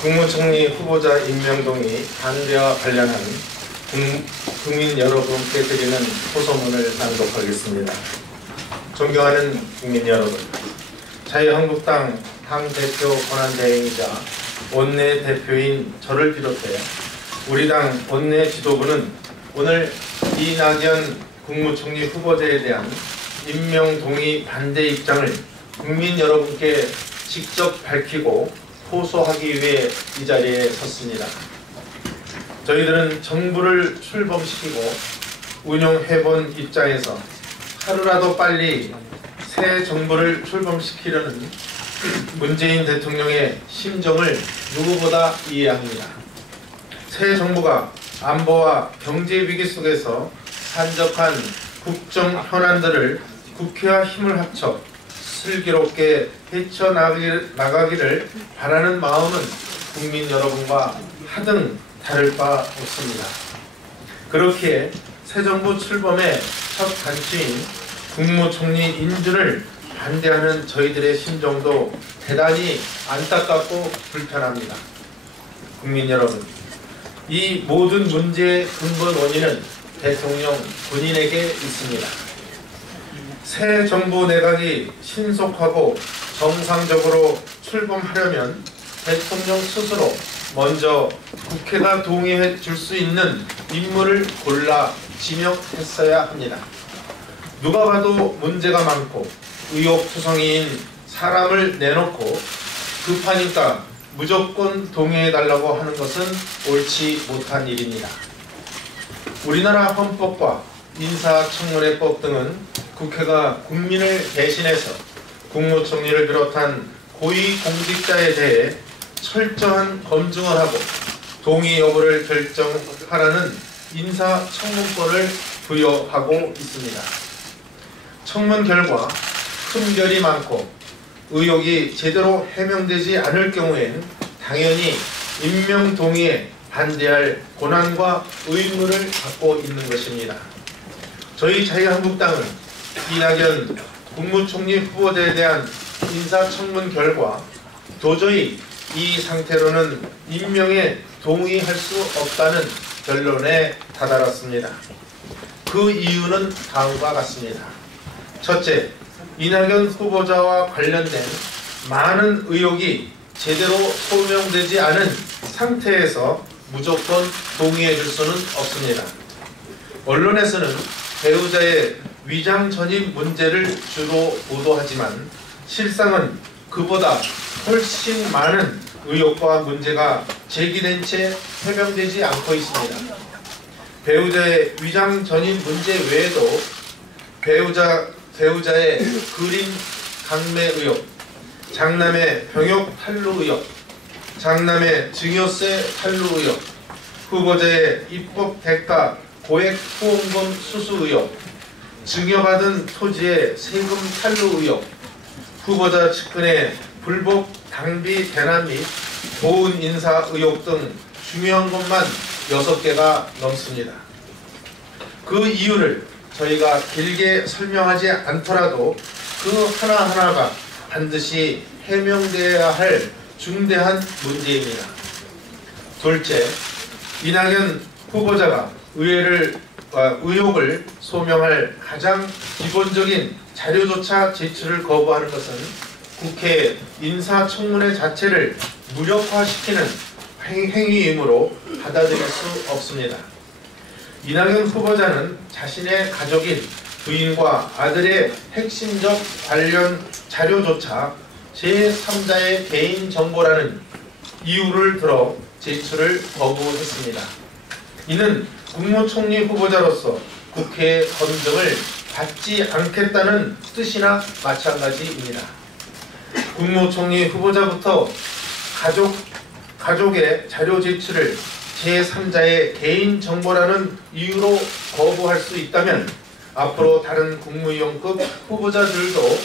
국무총리 후보자 임명 동의 반대와 관련한 국민 여러분께 드리는 호소문을 낭독하겠습니다. 존경하는 국민 여러분, 자유한국당 당대표 권한대행이자 원내대표인 저를 비롯해 우리 당 원내 지도부는 오늘 이낙연 국무총리 후보자에 대한 임명 동의 반대 입장을 국민 여러분께 직접 밝히고 호소하기 위해 이 자리에 섰습니다. 저희들은 정부를 출범시키고 운영해본 입장에서 하루라도 빨리 새 정부를 출범시키려는 문재인 대통령의 심정을 누구보다 이해합니다. 새 정부가 안보와 경제 위기 속에서 산적한 국정 현안들을 국회와 힘을 합쳐 슬기롭게 헤쳐나가기를 바라는 마음은 국민 여러분과 하등 다를 바 없습니다. 그렇기에 새 정부 출범의 첫 단추인 국무총리 인준을 반대하는 저희들의 심정도 대단히 안타깝고 불편합니다. 국민 여러분, 이 모든 문제의 근본 원인은 대통령 본인에게 있습니다. 새 정부 내각이 신속하고 정상적으로 출범하려면 대통령 스스로 먼저 국회가 동의해 줄 수 있는 인물을 골라 지명했어야 합니다. 누가 봐도 문제가 많고 의혹투성이인 사람을 내놓고 급하니까 무조건 동의해달라고 하는 것은 옳지 못한 일입니다. 우리나라 헌법과 인사청문회법 등은 국회가 국민을 대신해서 국무총리를 비롯한 고위공직자에 대해 철저한 검증을 하고 동의 여부를 결정하라는 인사청문권을 부여하고 있습니다. 청문 결과 흠결이 많고 의혹이 제대로 해명되지 않을 경우엔 당연히 임명 동의에 반대할 권한과 의무를 갖고 있는 것입니다. 저희 자유한국당은 이낙연 국무총리 후보자에 대한 인사청문 결과 도저히 이 상태로는 임명에 동의할 수 없다는 결론에 다다랐습니다. 그 이유는 다음과 같습니다. 첫째, 이낙연 후보자와 관련된 많은 의혹이 제대로 소명되지 않은 상태에서 무조건 동의해 줄 수는 없습니다. 언론에서는 배우자의 위장 전입 문제를 주로 보도하지만 실상은 그보다 훨씬 많은 의혹과 문제가 제기된 채 해명되지 않고 있습니다. 배우자의 위장 전입 문제 외에도 배우자의 그린 강매 의혹, 장남의 병역 탈루 의혹, 장남의 증여세 탈루 의혹, 후보자의 입법 대가 고액 후원금 수수 의혹, 증여받은 토지의 세금 탈루 의혹, 후보자 측근의 불법 당비 대납 및 보훈 인사 의혹 등 중요한 것만 6개가 넘습니다. 그 이유를 저희가 길게 설명하지 않더라도 그 하나하나가 반드시 해명되어야 할 중대한 문제입니다. 둘째, 이낙연 후보자가 의혹을 소명할 가장 기본적인 자료조차 제출을 거부하는 것은 국회 인사청문회 자체를 무력화시키는 행위이므로 받아들일 수 없습니다. 이낙연 후보자는 자신의 가족인 부인과 아들의 핵심적 관련 자료조차 제3자의 개인정보라는 이유를 들어 제출을 거부했습니다. 이는 국무총리 후보자로서 국회의 검증을 받지 않겠다는 뜻이나 마찬가지입니다. 국무총리 후보자부터 가족의 자료 제출을 제3자의 개인정보라는 이유로 거부할 수 있다면 앞으로 다른 국무위원급 후보자들도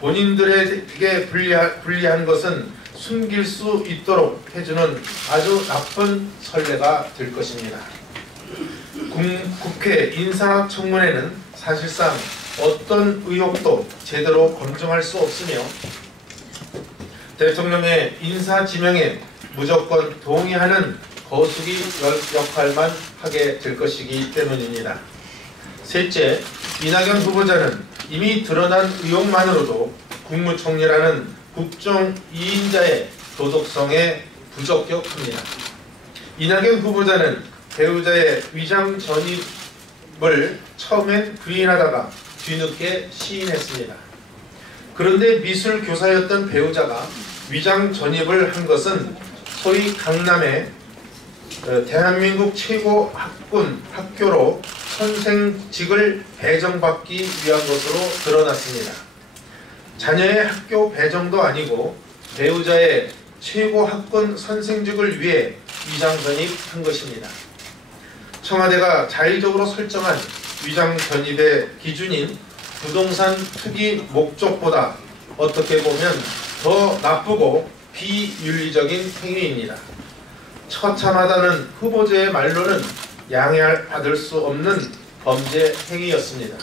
본인들에게 불리한 것은 숨길 수 있도록 해주는 아주 나쁜 선례가 될 것입니다. 국회 인사청문회는 사실상 어떤 의혹도 제대로 검증할 수 없으며 대통령의 인사지명에 무조건 동의하는 거수기 역할만 하게 될 것이기 때문입니다. 셋째, 이낙연 후보자는 이미 드러난 의혹만으로도 국무총리라는 국정 2인자의 도덕성에 부적격합니다. 이낙연 후보자는 배우자의 위장 전입을 처음엔 부인하다가 뒤늦게 시인했습니다. 그런데 미술 교사였던 배우자가 위장 전입을 한 것은 소위 강남의 대한민국 최고 학교로 선생직을 배정받기 위한 것으로 드러났습니다. 자녀의 학교 배정도 아니고 배우자의 최고 학군 선생직을 위해 위장 전입한 것입니다. 청와대가 자의적으로 설정한 위장 전입의 기준인 부동산 투기 목적보다 어떻게 보면 더 나쁘고 비윤리적인 행위입니다. 처참하다는 후보자의 말로는 양해받을 수 없는 범죄 행위였습니다.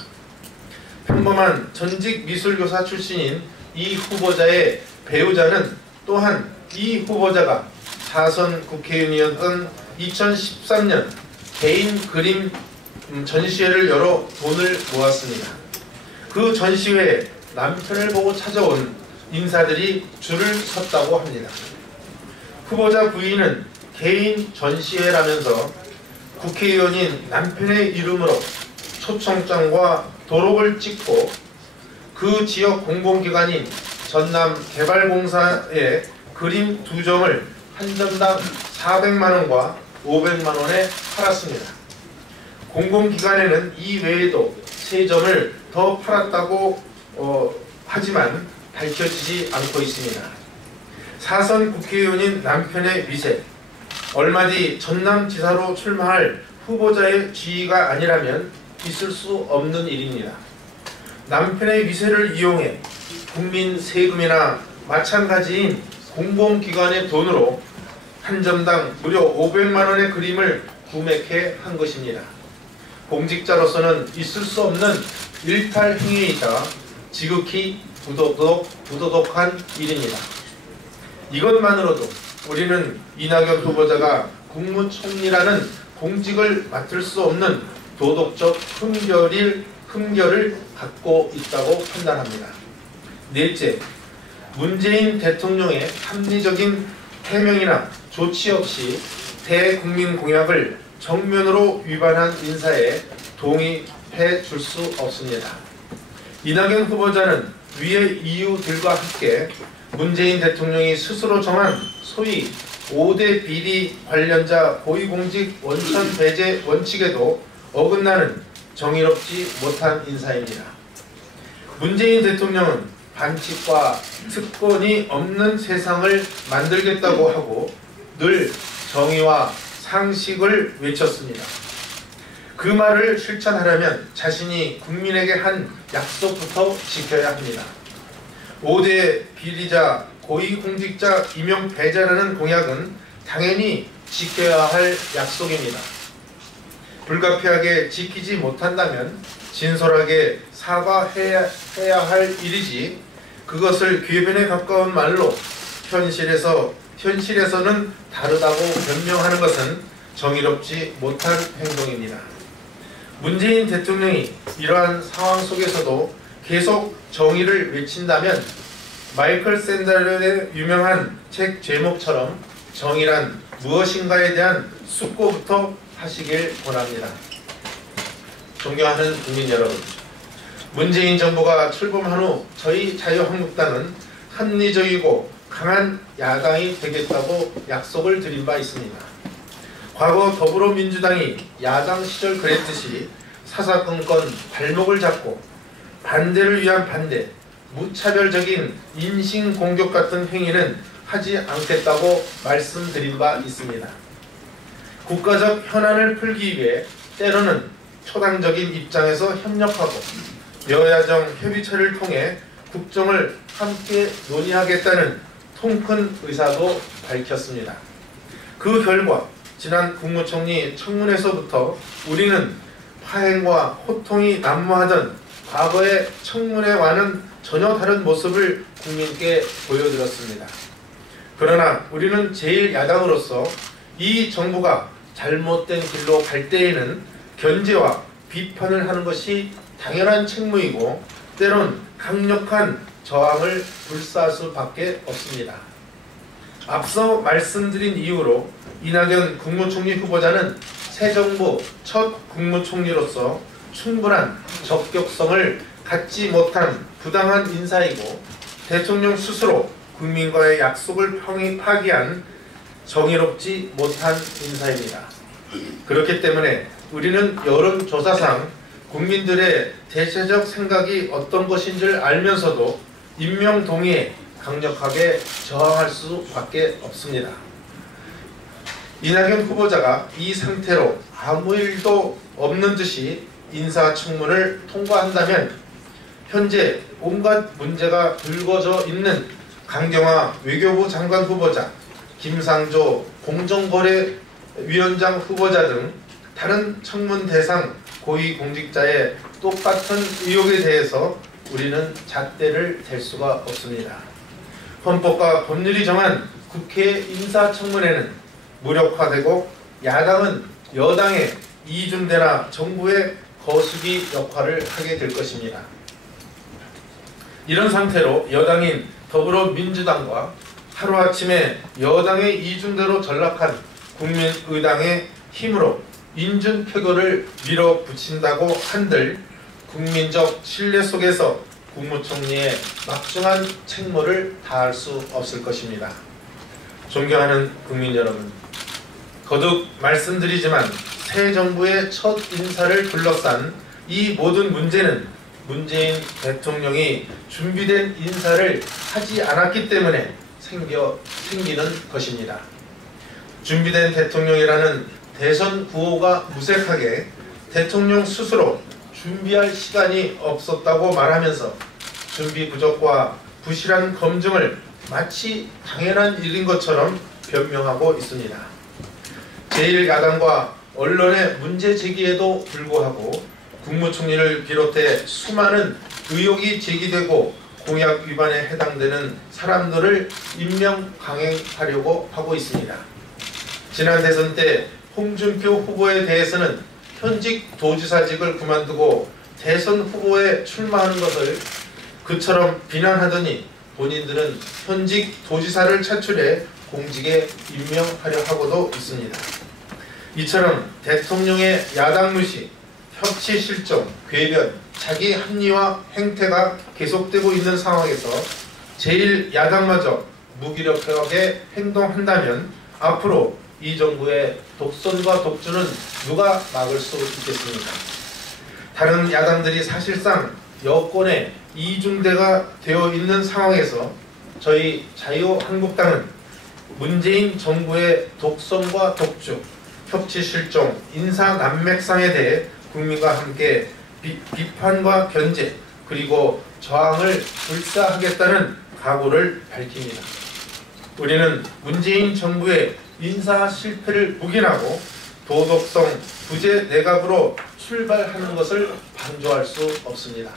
평범한 전직 미술교사 출신인 이 후보자의 배우자는 또한 이 후보자가 4선 국회의원이었던 2013년 개인 그림 전시회를 열어 돈을 모았습니다. 그 전시회에 남편을 보고 찾아온 인사들이 줄을 섰다고 합니다. 후보자 부인은 개인 전시회라면서 국회의원인 남편의 이름으로 초청장과 도록을 찍고 그 지역 공공기관인 전남개발공사에 그림 2점을 한 점당 400만원과 500만원에 팔았습니다. 공공기관에는 이 외에도 3점을 더 팔았다고 하지만 밝혀지지 않고 있습니다. 4선 국회의원인 남편의 미세, 얼마 뒤 전남지사로 출마할 후보자의 지위가 아니라면 있을 수 없는 일입니다. 남편의 미세를 이용해 국민 세금이나 마찬가지인 공공기관의 돈으로 한 점당 무려 500만원의 그림을 구매케 한 것입니다. 공직자로서는 있을 수 없는 일탈 행위이자 지극히 부도덕한 일입니다. 이것만으로도 우리는 이낙연 후보자가 국무총리라는 공직을 맡을 수 없는 도덕적 흠결을 갖고 있다고 판단합니다. 넷째, 문재인 대통령의 합리적인 해명이나 조치 없이 대국민 공약을 정면으로 위반한 인사에 동의해 줄 수 없습니다. 이낙연 후보자는 위의 이유들과 함께 문재인 대통령이 스스로 정한 소위 5대 비리 관련자 고위공직 원천 배제 원칙에도 어긋나는 정의롭지 못한 인사입니다. 문재인 대통령은 반칙과 특권이 없는 세상을 만들겠다고 하고 늘 정의와 상식을 외쳤습니다. 그 말을 실천하려면 자신이 국민에게 한 약속부터 지켜야 합니다. 5대 비리자 고위공직자 임용 배제라는 공약은 당연히 지켜야 할 약속입니다. 불가피하게 지키지 못한다면 진솔하게 사과해야 할 일이지 그것을 궤변에 가까운 말로 현실에서는 다르다고 변명하는 것은 정의롭지 못한 행동입니다. 문재인 대통령이 이러한 상황 속에서도 계속 정의를 외친다면 마이클 샌델의 유명한 책 제목처럼 정의란 무엇인가에 대한 숙고부터 하시길 권합니다. 존경하는 국민 여러분, 문재인 정부가 출범한 후 저희 자유한국당은 합리적이고 강한 야당이 되겠다고 약속을 드린 바 있습니다. 과거 더불어민주당이 야당 시절 그랬듯이 사사건건 발목을 잡고 반대를 위한 반대, 무차별적인 인신공격 같은 행위는 하지 않겠다고 말씀드린 바 있습니다. 국가적 현안을 풀기 위해 때로는 초당적인 입장에서 협력하고 여야정 협의체를 통해 국정을 함께 논의하겠다는 통큰 의사도 밝혔습니다. 그 결과 지난 국무총리 청문회에서부터 우리는 파행과 호통이 난무하던 과거의 청문회와는 전혀 다른 모습을 국민께 보여드렸습니다. 그러나 우리는 제1야당으로서 이 정부가 잘못된 길로 갈 때에는 견제와 비판을 하는 것이 당연한 책무이고 때론 강력한 저항을 불사할 수밖에 없습니다. 앞서 말씀드린 이유로 이낙연 국무총리 후보자는 새 정부 첫 국무총리로서 충분한 적격성을 갖지 못한 부당한 인사이고 대통령 스스로 국민과의 약속을 파기한 정의롭지 못한 인사입니다. 그렇기 때문에 우리는 여론조사상 국민들의 대체적 생각이 어떤 것인 줄 알면서도 임명 동의에 강력하게 저항할 수밖에 없습니다. 이낙연 후보자가 이 상태로 아무 일도 없는 듯이 인사청문을 통과한다면 현재 온갖 문제가 불거져 있는 강경화 외교부 장관 후보자, 김상조 공정거래위원장 후보자 등 다른 청문 대상 고위공직자의 똑같은 의혹에 대해서 우리는 잣대를 댈 수가 없습니다. 헌법과 법률이 정한 국회 인사청문회는 무력화되고 야당은 여당의 이중대나 정부의 거수기 역할을 하게 될 것입니다. 이런 상태로 여당인 더불어민주당과 하루아침에 여당의 이중대로 전락한 국민의당의 힘으로 인준표결을 밀어붙인다고 한들 국민적 신뢰 속에서 국무총리의 막중한 책무를 다할 수 없을 것입니다. 존경하는 국민 여러분, 거듭 말씀드리지만 새 정부의 첫 인사를 둘러싼 이 모든 문제는 문재인 대통령이 준비된 인사를 하지 않았기 때문에 생기는 것입니다. 준비된 대통령이라는 대선 구호가 무색하게 대통령 스스로 준비할 시간이 없었다고 말하면서 준비 부족과 부실한 검증을 마치 당연한 일인 것처럼 변명하고 있습니다. 제1야당과 언론의 문제 제기에도 불구하고 국무총리를 비롯해 수많은 의혹이 제기되고 공약 위반에 해당되는 사람들을 임명 강행하려고 하고 있습니다. 지난 대선 때 홍준표 후보에 대해서는 현직 도지사직을 그만두고 대선 후보에 출마하는 것을 그처럼 비난하더니 본인들은 현직 도지사를 차출해 공직에 임명하려 하고도 있습니다. 이처럼 대통령의 야당 무시, 협치 실종, 궤변, 자기 합리화 행태가 계속되고 있는 상황에서 제1야당마저 무기력하게 행동한다면 앞으로 이 정부의 독선과 독주는 누가 막을 수 있겠습니까? 다른 야당들이 사실상 여권의 이중대가 되어 있는 상황에서 저희 자유한국당은 문재인 정부의 독선과 독주, 협치 실종, 인사 난맥상에 대해 국민과 함께 비판과 견제 그리고 저항을 불사하겠다는 각오를 밝힙니다. 우리는 문재인 정부의 인사 실패를 묵인하고 도덕성 부재 내각으로 출발하는 것을 방조할 수 없습니다.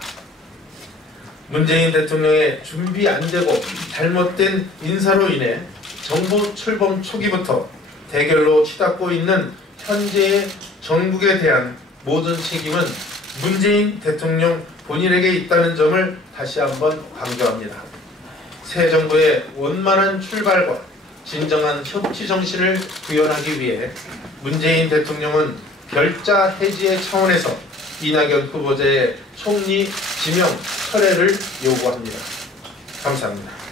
문재인 대통령의 준비 안 되고 잘못된 인사로 인해 정부 출범 초기부터 대결로 치닫고 있는 현재의 정국에 대한 모든 책임은 문재인 대통령 본인에게 있다는 점을 다시 한번 강조합니다. 새 정부의 원만한 출발과 진정한 협치 정신을 구현하기 위해 문재인 대통령은 결자 해지의 차원에서 이낙연 후보자의 총리 지명 철회를 요구합니다. 감사합니다.